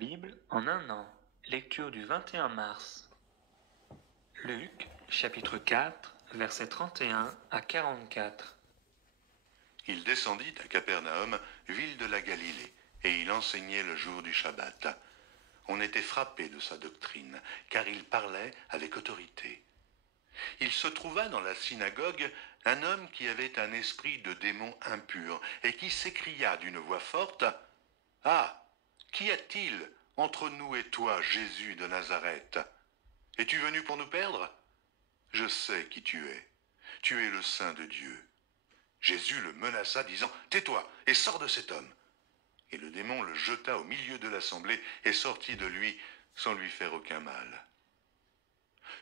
Bible en un an. Lecture du 21 mars. Luc, chapitre 4, versets 31 à 44. Il descendit à Capernaum, ville de la Galilée, et il enseignait le jour du Shabbat. On était frappé de sa doctrine, car il parlait avec autorité. Il se trouva dans la synagogue un homme qui avait un esprit de démon impur, et qui s'écria d'une voix forte, « Ah, qu'y a-t-il entre nous et toi, Jésus de Nazareth? Es-tu venu pour nous perdre? Je sais qui tu es. Tu es le Saint de Dieu. » Jésus le menaça, disant, « Tais-toi et sors de cet homme. » Et le démon le jeta au milieu de l'assemblée et sortit de lui sans lui faire aucun mal.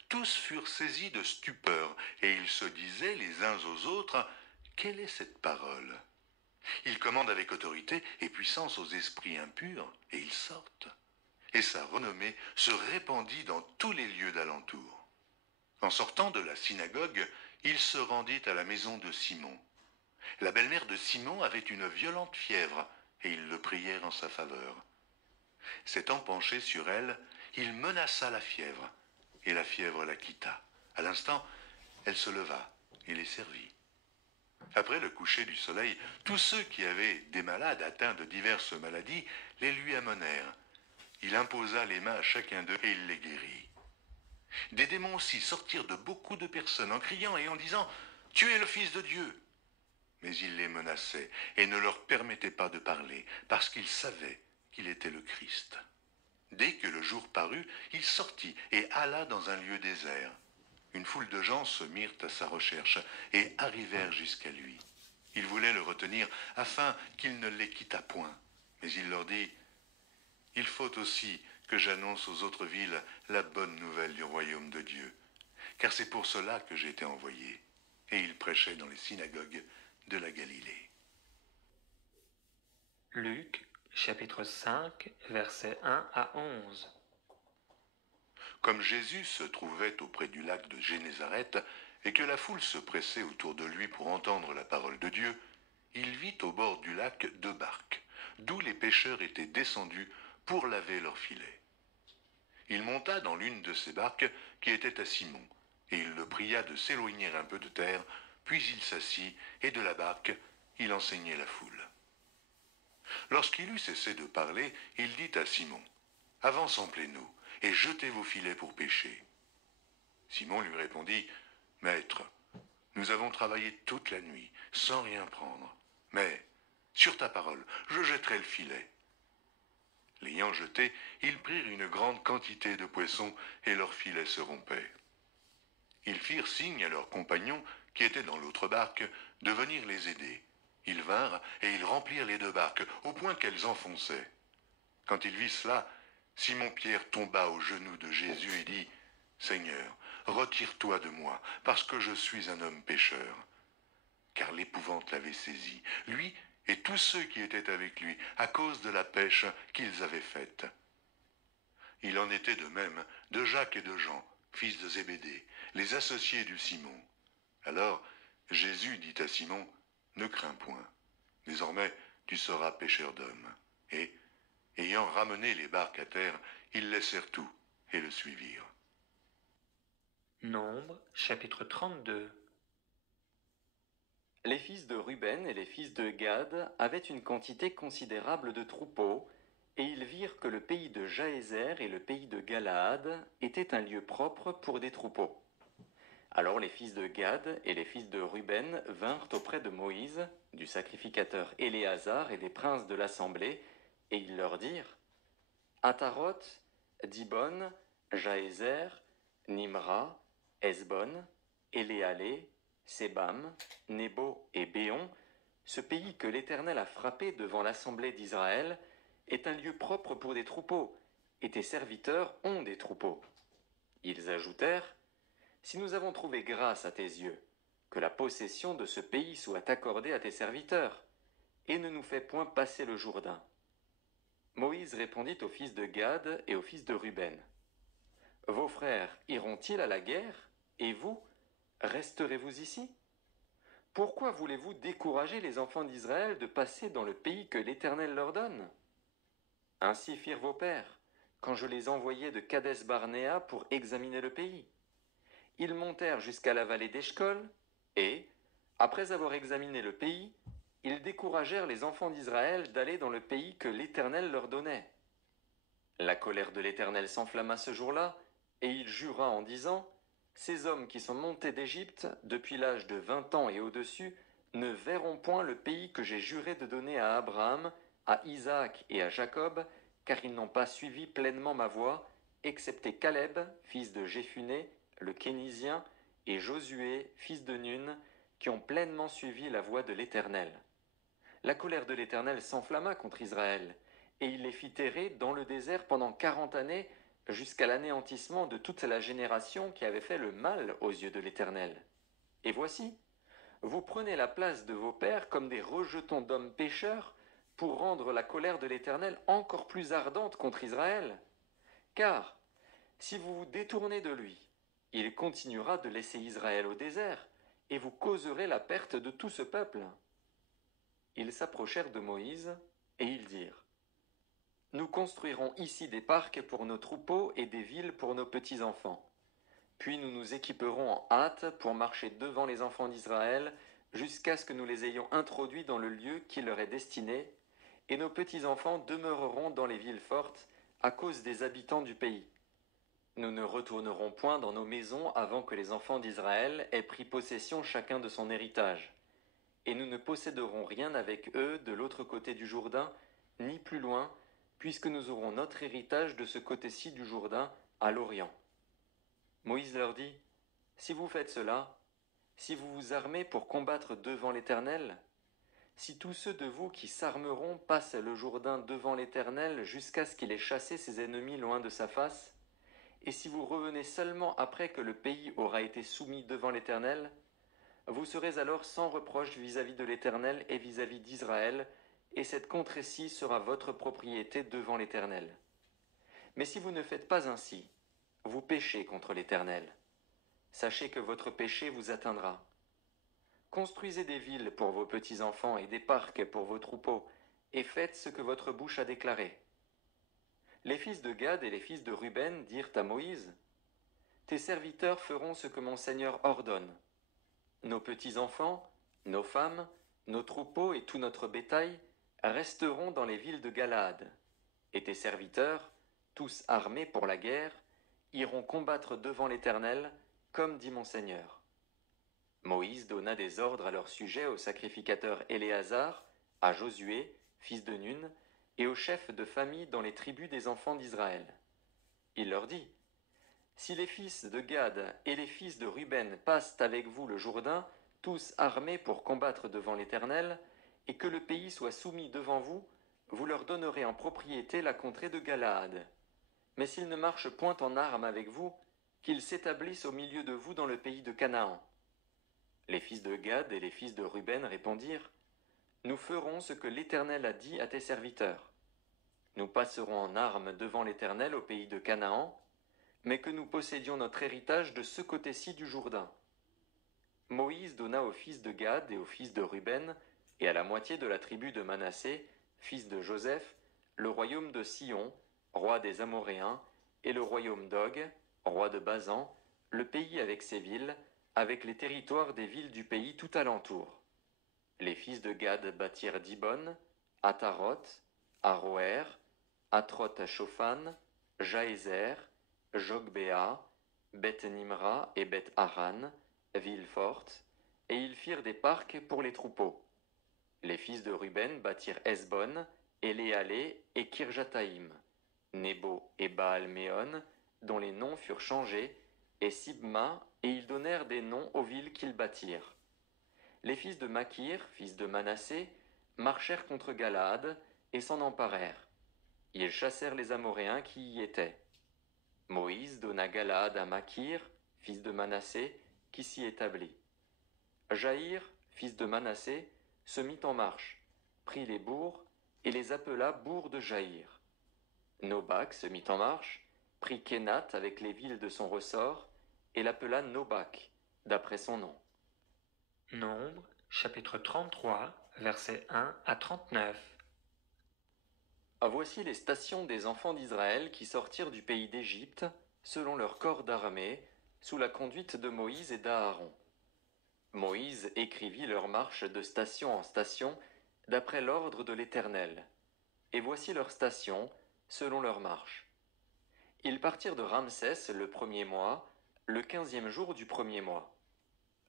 Tous furent saisis de stupeur, et ils se disaient les uns aux autres, « Quelle est cette parole ?» Il commande avec autorité et puissance aux esprits impurs, et ils sortent. Et sa renommée se répandit dans tous les lieux d'alentour. En sortant de la synagogue, il se rendit à la maison de Simon. La belle-mère de Simon avait une violente fièvre, et ils le prièrent en sa faveur. S'étant penché sur elle, il menaça la fièvre, et la fièvre la quitta. À l'instant, elle se leva et les servit. Après le coucher du soleil, tous ceux qui avaient des malades atteints de diverses maladies les lui amenèrent. Il imposa les mains à chacun d'eux et il les guérit. Des démons aussi sortirent de beaucoup de personnes en criant et en disant « Tu es le Fils de Dieu !» Mais il les menaçait et ne leur permettait pas de parler, parce qu'ils savaient qu'il était le Christ. Dès que le jour parut, il sortit et alla dans un lieu désert. Une foule de gens se mirent à sa recherche et arrivèrent jusqu'à lui. Ils voulaient le retenir afin qu'il ne les quittât point. Mais il leur dit, « Il faut aussi que j'annonce aux autres villes la bonne nouvelle du royaume de Dieu, car c'est pour cela que j'ai été envoyé. » Et il prêchait dans les synagogues de la Galilée. Luc, chapitre 5, versets 1 à 11. Comme Jésus se trouvait auprès du lac de Génézareth, et que la foule se pressait autour de lui pour entendre la parole de Dieu, il vit au bord du lac 2 barques, d'où les pêcheurs étaient descendus pour laver leurs filets. Il monta dans l'une de ces barques qui était à Simon, et il le pria de s'éloigner un peu de terre, puis il s'assit, et de la barque, il enseignait la foule. Lorsqu'il eut cessé de parler, il dit à Simon, « Avance-en-plaie-nous, et jetez vos filets pour pêcher. » Simon lui répondit, « Maître, nous avons travaillé toute la nuit, sans rien prendre, mais, sur ta parole, je jetterai le filet. » L'ayant jeté, ils prirent une grande quantité de poissons, et leurs filets se rompaient. Ils firent signe à leurs compagnons, qui étaient dans l'autre barque, de venir les aider. Ils vinrent, et ils remplirent les 2 barques, au point qu'elles enfonçaient. Quand il vit cela, Simon-Pierre tomba aux genoux de Jésus et dit, « Seigneur, retire-toi de moi, parce que je suis un homme pécheur. » Car l'épouvante l'avait saisi, lui et tous ceux qui étaient avec lui, à cause de la pêche qu'ils avaient faite. Il en était de même de Jacques et de Jean, fils de Zébédée, les associés du Simon. Alors Jésus dit à Simon, « Ne crains point, désormais tu seras pêcheur d'hommes. » Et, ayant ramené les barques à terre, ils laissèrent tout et le suivirent. Nombre, chapitre 32. Les fils de Ruben et les fils de Gad avaient une quantité considérable de troupeaux, et ils virent que le pays de Jaézer et le pays de Galaad étaient un lieu propre pour des troupeaux. Alors les fils de Gad et les fils de Ruben vinrent auprès de Moïse, du sacrificateur Éléazar et des princes de l'assemblée, et ils leur dirent, « Ataroth, Dibon, Jaézer, Nimra, Hesbon, Éléalé, Sébam, Nébo et Béon, ce pays que l'Éternel a frappé devant l'assemblée d'Israël, est un lieu propre pour des troupeaux, et tes serviteurs ont des troupeaux. » Ils ajoutèrent, « Si nous avons trouvé grâce à tes yeux, que la possession de ce pays soit accordée à tes serviteurs, et ne nous fais point passer le Jourdain. » Moïse répondit aux fils de Gad et aux fils de Ruben, « Vos frères iront-ils à la guerre, et vous, resterez-vous ici? Pourquoi voulez-vous décourager les enfants d'Israël de passer dans le pays que l'Éternel leur donne? Ainsi firent vos pères, quand je les envoyai de Kadès Barnéa pour examiner le pays. Ils montèrent jusqu'à la vallée d'Eshcol, et, après avoir examiné le pays, ils découragèrent les enfants d'Israël d'aller dans le pays que l'Éternel leur donnait. La colère de l'Éternel s'enflamma ce jour-là, et il jura en disant, ces hommes qui sont montés d'Égypte depuis l'âge de 20 ans et au-dessus ne verront point le pays que j'ai juré de donner à Abraham, à Isaac et à Jacob, car ils n'ont pas suivi pleinement ma voie, excepté Caleb, fils de Jéphuné, le Kénisien, et Josué, fils de Nun, qui ont pleinement suivi la voie de l'Éternel. La colère de l'Éternel s'enflamma contre Israël, et il les fit errer dans le désert pendant 40 années, jusqu'à l'anéantissement de toute la génération qui avait fait le mal aux yeux de l'Éternel. Et voici, vous prenez la place de vos pères comme des rejetons d'hommes pécheurs, pour rendre la colère de l'Éternel encore plus ardente contre Israël. Car, si vous vous détournez de lui, il continuera de laisser Israël au désert, et vous causerez la perte de tout ce peuple. Ils s'approchèrent de Moïse, et ils dirent, nous construirons ici des parcs pour nos troupeaux et des villes pour nos petits-enfants. Puis nous nous équiperons en hâte pour marcher devant les enfants d'Israël, jusqu'à ce que nous les ayons introduits dans le lieu qui leur est destiné, et nos petits-enfants demeureront dans les villes fortes, à cause des habitants du pays. Nous ne retournerons point dans nos maisons avant que les enfants d'Israël aient pris possession chacun de son héritage. Et nous ne posséderons rien avec eux de l'autre côté du Jourdain, ni plus loin, puisque nous aurons notre héritage de ce côté-ci du Jourdain, à l'Orient. Moïse leur dit, si vous faites cela, si vous vous armez pour combattre devant l'Éternel, si tous ceux de vous qui s'armeront passent le Jourdain devant l'Éternel jusqu'à ce qu'il ait chassé ses ennemis loin de sa face, et si vous revenez seulement après que le pays aura été soumis devant l'Éternel, vous serez alors sans reproche vis-à-vis de l'Éternel et vis-à-vis d'Israël, et cette contrée-ci sera votre propriété devant l'Éternel. Mais si vous ne faites pas ainsi, vous péchez contre l'Éternel. Sachez que votre péché vous atteindra. Construisez des villes pour vos petits-enfants et des parcs pour vos troupeaux, et faites ce que votre bouche a déclaré. Les fils de Gad et les fils de Ruben dirent à Moïse, tes serviteurs feront ce que mon Seigneur ordonne. Nos petits-enfants, nos femmes, nos troupeaux et tout notre bétail resteront dans les villes de Galaad. Et tes serviteurs, tous armés pour la guerre, iront combattre devant l'Éternel, comme dit mon Seigneur. Moïse donna des ordres à leur sujet au sacrificateur Éléazar, à Josué, fils de Nun, et aux chefs de famille dans les tribus des enfants d'Israël. Il leur dit, si les fils de Gad et les fils de Ruben passent avec vous le Jourdain, tous armés pour combattre devant l'Éternel, et que le pays soit soumis devant vous, vous leur donnerez en propriété la contrée de Galaad. Mais s'ils ne marchent point en armes avec vous, qu'ils s'établissent au milieu de vous dans le pays de Canaan. Les fils de Gad et les fils de Ruben répondirent, nous ferons ce que l'Éternel a dit à tes serviteurs. Nous passerons en armes devant l'Éternel au pays de Canaan, mais que nous possédions notre héritage de ce côté-ci du Jourdain. Moïse donna aux fils de Gad et aux fils de Ruben, et à la moitié de la tribu de Manassé, fils de Joseph, le royaume de Sion, roi des Amoréens, et le royaume d'Og, roi de Basan, le pays avec ses villes, avec les territoires des villes du pays tout alentour. Les fils de Gad bâtirent Dibon, Ataroth, Aroer, Atroth-Shophan, Jaézer, Jogbéa, Beth-Nimra et Beth-Haran, villes fortes, et ils firent des parcs pour les troupeaux. Les fils de Ruben bâtirent Hesbon, Éléalé et Kirjataïm, Nebo et Baal-Méon, dont les noms furent changés, et Sibma, et ils donnèrent des noms aux villes qu'ils bâtirent. Les fils de Makir, fils de Manassé, marchèrent contre Galaad et s'en emparèrent. Ils chassèrent les Amoréens qui y étaient. Moïse donna Galaad à Makir, fils de Manassé, qui s'y établit. Jaïr, fils de Manassé, se mit en marche, prit les bourgs et les appela bourgs de Jaïr. Nobak se mit en marche, prit Kénath avec les villes de son ressort et l'appela Nobak, d'après son nom. Nombre, chapitre 33, versets 1 à 39. Voici les stations des enfants d'Israël qui sortirent du pays d'Égypte, selon leur corps d'armée, sous la conduite de Moïse et d'Aaron. Moïse écrivit leur marche de station en station, d'après l'ordre de l'Éternel. Et voici leurs stations, selon leur marche. Ils partirent de Ramsès le premier mois, le 15e jour du premier mois.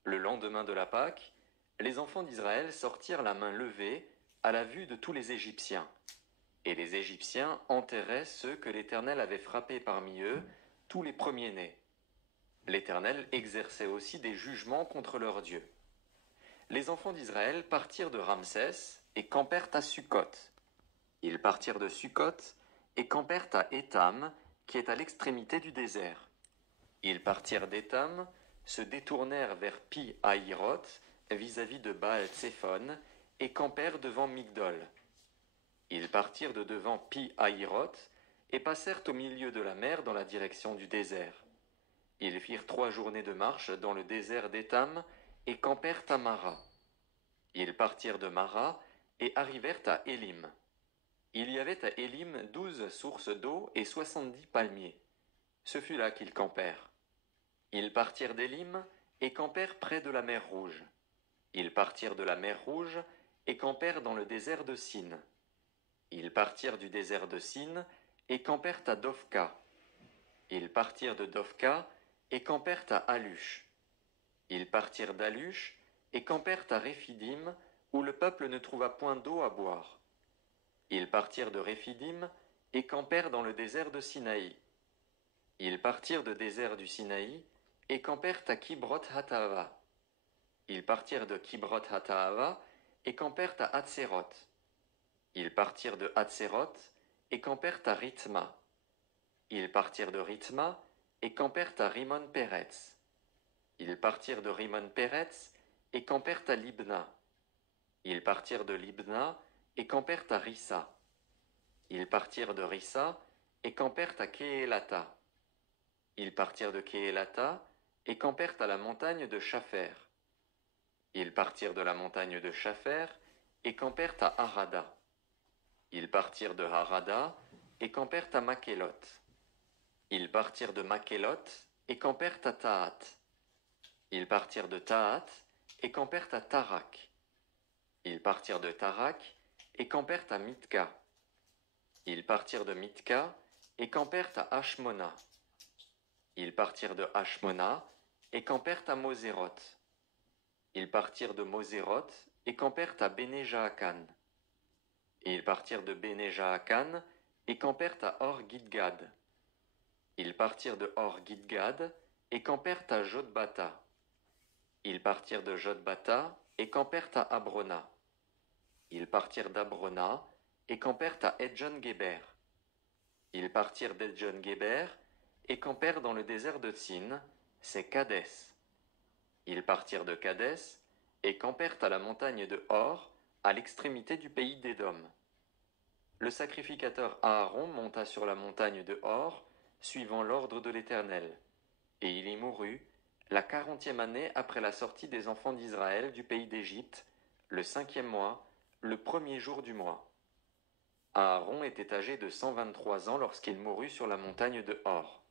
Le lendemain de la Pâque, les enfants d'Israël sortirent la main levée à la vue de tous les Égyptiens. Et les Égyptiens enterraient ceux que l'Éternel avait frappés parmi eux, tous les premiers-nés. L'Éternel exerçait aussi des jugements contre leurs dieux. Les enfants d'Israël partirent de Ramsès et campèrent à Sukkot. Ils partirent de Sukkot et campèrent à Étam, qui est à l'extrémité du désert. Ils partirent d'Étam, se détournèrent vers Pi-Hahiroth, vis-à-vis de Baal-Tséphon, et campèrent devant Migdol. Ils partirent de devant Pi-Hahiroth et passèrent au milieu de la mer dans la direction du désert. Ils firent 3 journées de marche dans le désert d'Étam et campèrent à Mara. Ils partirent de Mara et arrivèrent à Élim. Il y avait à Élim 12 sources d'eau et 70 palmiers. Ce fut là qu'ils campèrent. Ils partirent d'Élim et campèrent près de la mer Rouge. Ils partirent de la mer Rouge et campèrent dans le désert de Sin. Ils partirent du désert de Sin et campèrent à Dovka. Ils partirent de Dovka et campèrent à Alush. Ils partirent d'Alush et campèrent à Réphidim, où le peuple ne trouva point d'eau à boire. Ils partirent de Réphidim et campèrent dans le désert de Sinaï. Ils partirent de désert du Sinaï et campèrent à Kibroth-Hattaava. Ils partirent de Kibroth-Hattaava et campèrent à Hatséroth. Ils partirent de Hatséroth et campèrent à Rithma. Ils partirent de Rithma et campèrent à Rimon-Péretz. Ils partirent de Rimon-Péretz et campèrent à Libna. Ils partirent de Libna et campèrent à Rissa. Ils partirent de Rissa et campèrent à Kéélata. Ils partirent de Kéélata et campèrent à la montagne de Shapher. Ils partirent de la montagne de Shapher et campèrent à Harada. Ils partirent de Harada et campèrent à Makhéloth. Ils partirent de Makhéloth et campèrent à Tahat. Ils partirent de Tahat et campèrent à Tarak. Ils partirent de Tarak et campèrent à Mitka. Ils partirent de Mitka et campèrent à Hashmona. Ils partirent de Hashmona et campèrent à Moséroth. Ils partirent de Moséroth et campèrent à Béné-Jaakan. Ils partirent de Béné-Jaakan et campèrent à Or-Gidgad. Ils partirent de Or-Gidgad et campèrent à Jotbata. Ils partirent de Jotbata et campèrent à Abrona. Ils partirent d'Abrona et campèrent à Edjon-Géber. Ils partirent d'Edjon-Géber et campèrent dans le désert de Tsin, c'est Kadès. Ils partirent de Kadès et campèrent à la montagne de Hor, à l'extrémité du pays d'Édom. Le sacrificateur Aaron monta sur la montagne de Hor, suivant l'ordre de l'Éternel, et il y mourut la 40e année après la sortie des enfants d'Israël du pays d'Égypte, le 5e mois, le premier jour du mois. Aaron était âgé de 123 ans lorsqu'il mourut sur la montagne de Hor.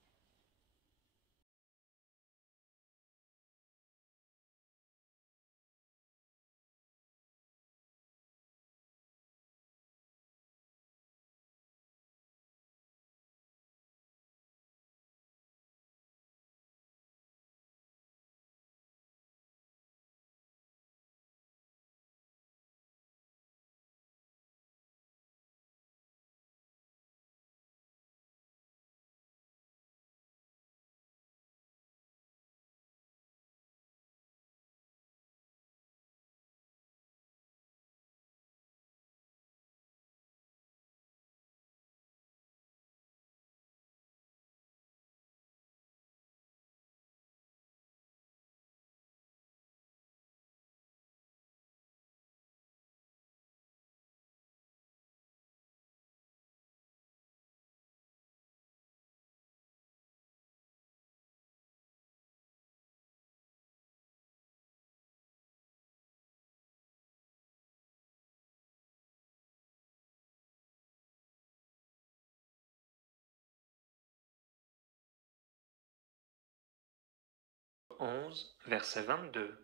11, verset 22.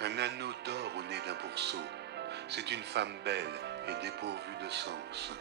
Un anneau d'or au nez d'un pourceau. C'est une femme belle et dépourvue de sens.